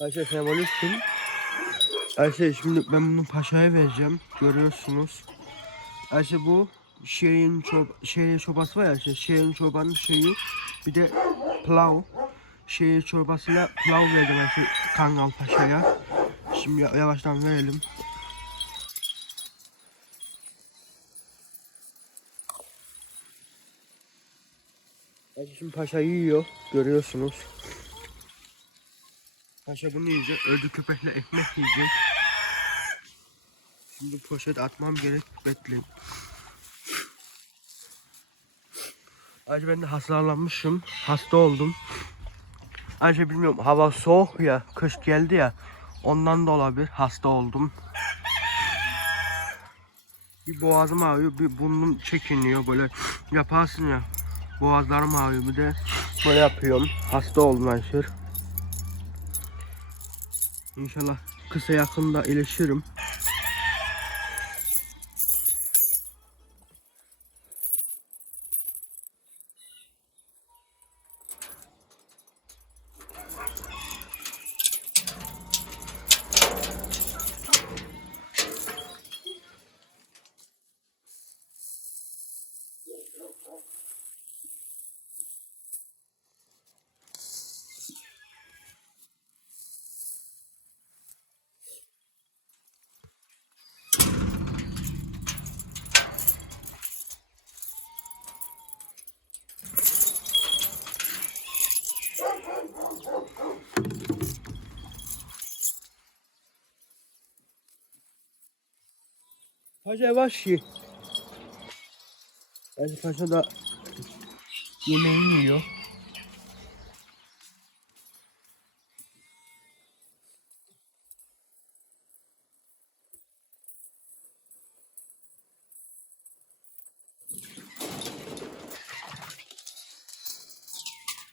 Ayşe selamünaleyküm. Ayşe şimdi ben bunu paşaya vereceğim. Görüyorsunuz. Ayşe bu şeyin çob şeyin çobası var ya Ayşe. Şeyin çobanın şeyi bir de pilav. Şeyin çorbasıyla pilav verdim Ayşe Kangal Paşa'ya. Şimdi ya- yavaştan verelim. Ayşe şimdi paşa yiyor. Görüyorsunuz. Paşa bunu yiyecek. Öldü köpekle ekmek yiyecek. Şimdi poşet atmam gerek. Bekleyin. Ayrıca ben de hastalanmışım. Hasta oldum. Ayrıca bilmiyorum hava soğuk ya. Kış geldi ya. Ondan da olabilir. Hasta oldum. Bir boğazım ağrıyor. Bir burnum çekiniyor. Böyle yaparsın ya. Boğazlarım ağrıyor. Bir de böyle yapıyorum. Hasta oldum Ayşe. İnşallah kısa yakında iyileşirim. Paşa yavaş ye. Bence paşa da yemeğini yiyor.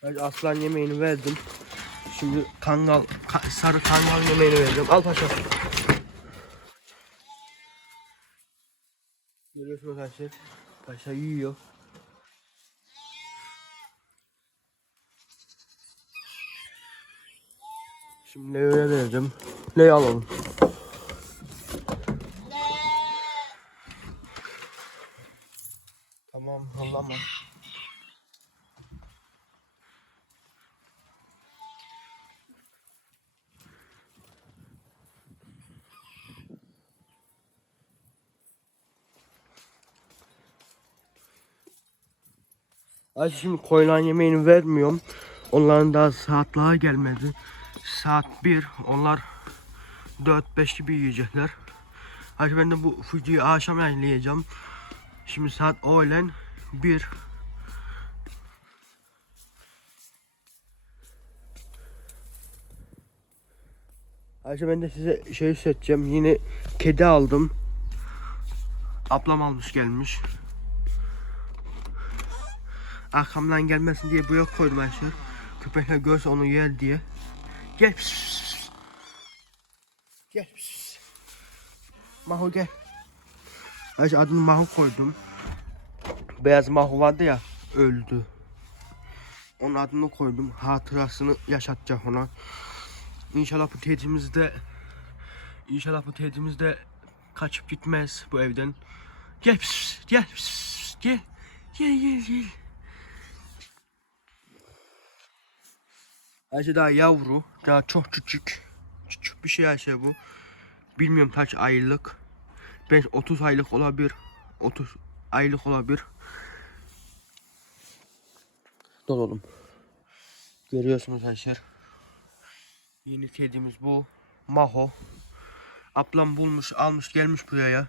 Ben aslan yemeğini verdim. Şimdi kangal, ka- sarı kangal yemeğini vereceğim. Al paşa. Görüyorsunuz arkadaşlar. Paşa yiyor. Şimdi Leo'ya vereceğim. Leo alalım. Tamam, Allah'ım. Ay şimdi koyulan yemeğini vermiyorum. Onların daha saatliğe gelmedi. Saat 1. Onlar 4-5 gibi yiyecekler. Hadi ben de bu videoyu akşam yayınlayacağım. Şimdi saat öğlen 1. Ayşe ben de size şey seçeceğim. Yine kedi aldım. Ablam almış gelmiş. Arkamdan gelmesin diye bu yok koydum Ayşe. Köpekler görse onu yer diye. Gel. Gel. Maho gel. Ayşe adını Maho koydum. Beyaz Maho vardı ya öldü. Onun adını koydum. Hatırasını yaşatacak ona. İnşallah bu tedimiz de İnşallah bu tedimiz de kaçıp gitmez bu evden. Gel gel pis, gel. Gel gel gel. Ayşe daha yavru. Daha çok küçük. Küçük bir şey Ayşe bu. Bilmiyorum kaç aylık. Ben 30 aylık olabilir. 30 aylık olabilir. Dur oğlum. Görüyorsunuz Ayşe. Yeni kedimiz bu. Maho. Ablam bulmuş, almış, gelmiş buraya.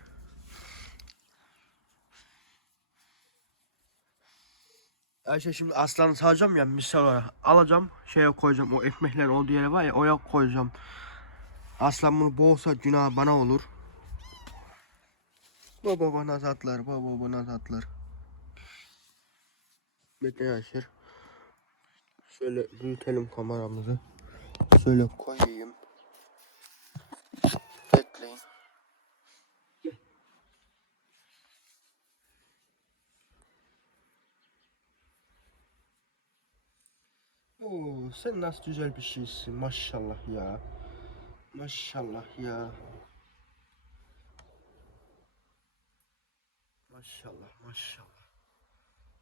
Ayşe şimdi aslanı sağacağım ya misal olarak. Alacağım şeye koyacağım o ekmeklerin olduğu yere var ya oraya koyacağım. Aslan bunu boğsa günah bana olur. Baba bana tatlar, baba bana tatlar. Bekle Ayşe. Şöyle büyütelim kameramızı. Şöyle koyayım. Bekleyin. Oo, sen nasıl güzel bir şeysin maşallah ya. Maşallah ya. Maşallah maşallah.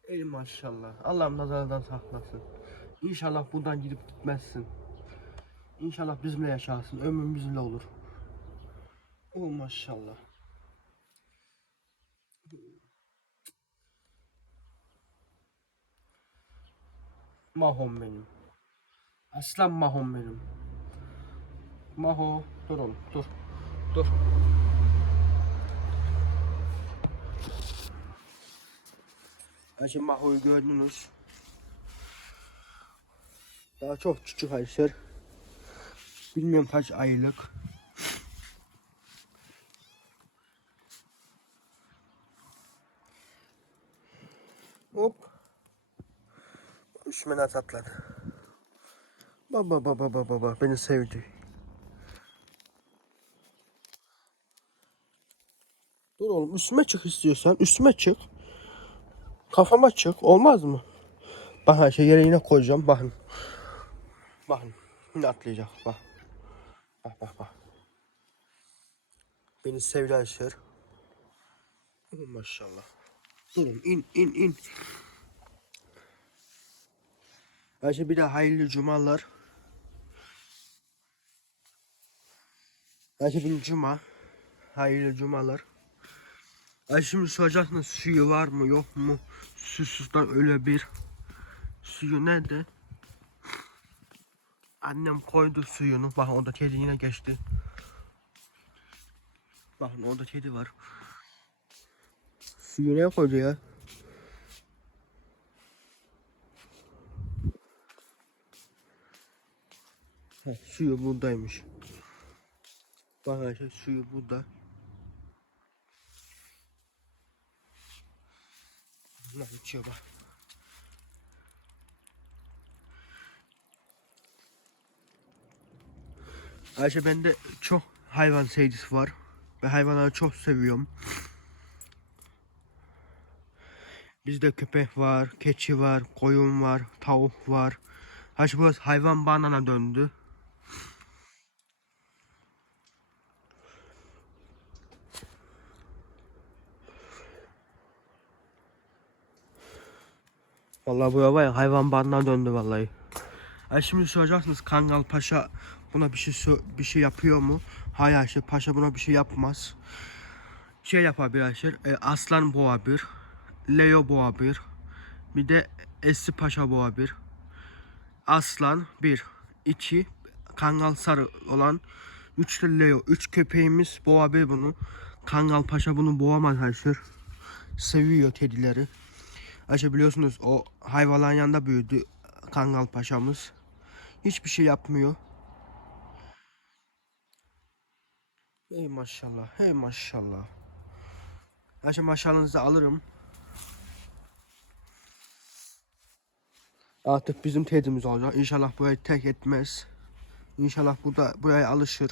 Ey maşallah. Allah'ım nazardan saklasın. İnşallah buradan gidip gitmezsin. İnşallah bizimle yaşarsın. Ömrün bizimle olur. O maşallah. Mahom benim. Aslan Mahom benim. Maho dur oğlum dur. Dur. Hacı Maho'yu gördünüz. Daha çok küçük Ayşer. Bilmiyorum kaç aylık. Hop. Üstüme nasıl atladı. Baba baba baba baba beni sevdi. Dur oğlum üstüme çık istiyorsan üstüme çık. Kafama çık olmaz mı? Bak şey yere yine koyacağım bakın. Bakın yine atlayacak bak. Bak bak bak. Beni sevdi Ayşer. Maşallah. Durun in in in. Ayşe bir de hayırlı cumalar. Bir cuma. Hayırlı cumalar. Ay şimdi soracaksınız suyu var mı yok mu? Susuzdan öyle bir suyu nerede? Annem koydu suyunu. Bakın orada kedi yine geçti. Bakın orada kedi var. Suyu nereye koydu ya? Heh, suyu buradaymış. Arkadaşlar suyu burada. Bunlar içiyor bak. Ayşe bende çok hayvan sevgisi var. Ve hayvanları çok seviyorum. Bizde köpek var, keçi var, koyun var, tavuk var. Ayşe burası hayvan banana döndü. Vallahi bu var ya hayvan bandına döndü vallahi. Ay şimdi soracaksınız Kangal Paşa buna bir şey bir şey yapıyor mu? Hayır Ayşe Paşa buna bir şey yapmaz. Şey yapabilir Ayşe. E, Aslan boğa bir. Leo boğa bir. Bir de Essi Paşa boğa bir. Aslan bir. iki Kangal sarı olan. Üç de Leo. Üç köpeğimiz boğa bir bunu. Kangal Paşa bunu boğamaz Ayşe. Seviyor kedileri. Ayşe biliyorsunuz o hayvanların yanında büyüdü Kangal Paşa'mız. Hiçbir şey yapmıyor. Hey maşallah, hey maşallah. Ayşe maşallahınızı alırım. Artık bizim tedimiz olacak. İnşallah burayı tek etmez. İnşallah burada buraya alışır.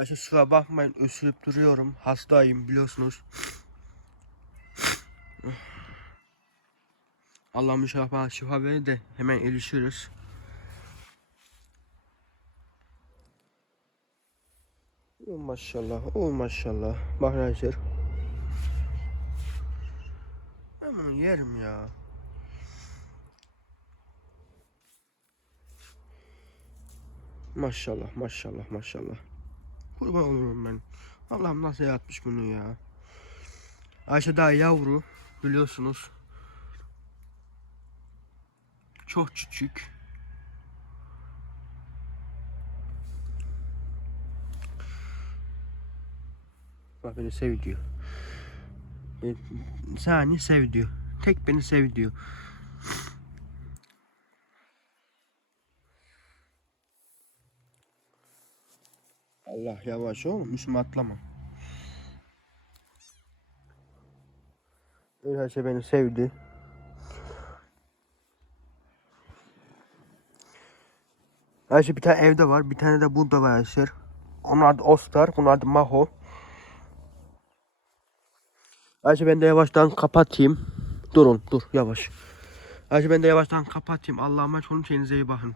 Ayşe sıra bakmayın ösürüp duruyorum. Hastayım biliyorsunuz. Allah'ım inşallah şifa verir de hemen erişiriz. Oh maşallah, oh maşallah. Bak Ayşe. Ben bunu yerim ya. Maşallah, maşallah, maşallah. Kurban olurum ben. Allah'ım nasıl yaratmış bunu ya. Ayşe daha yavru biliyorsunuz. Çok küçük. Bak beni sev diyor. Beni, sani sev diyor. Tek beni sev diyor. Allah yavaş oğlum üstüme atlama. Öyleyse beni sevdi. Ayşe bir tane evde var, bir tane de burada var Ayşe. Onun adı Oscar, bunun adı Maho. Ayşe ben de yavaştan kapatayım. Durun dur yavaş. Hacı ben de yavaştan kapatayım. Allah'a emanet olun. İyi bakın.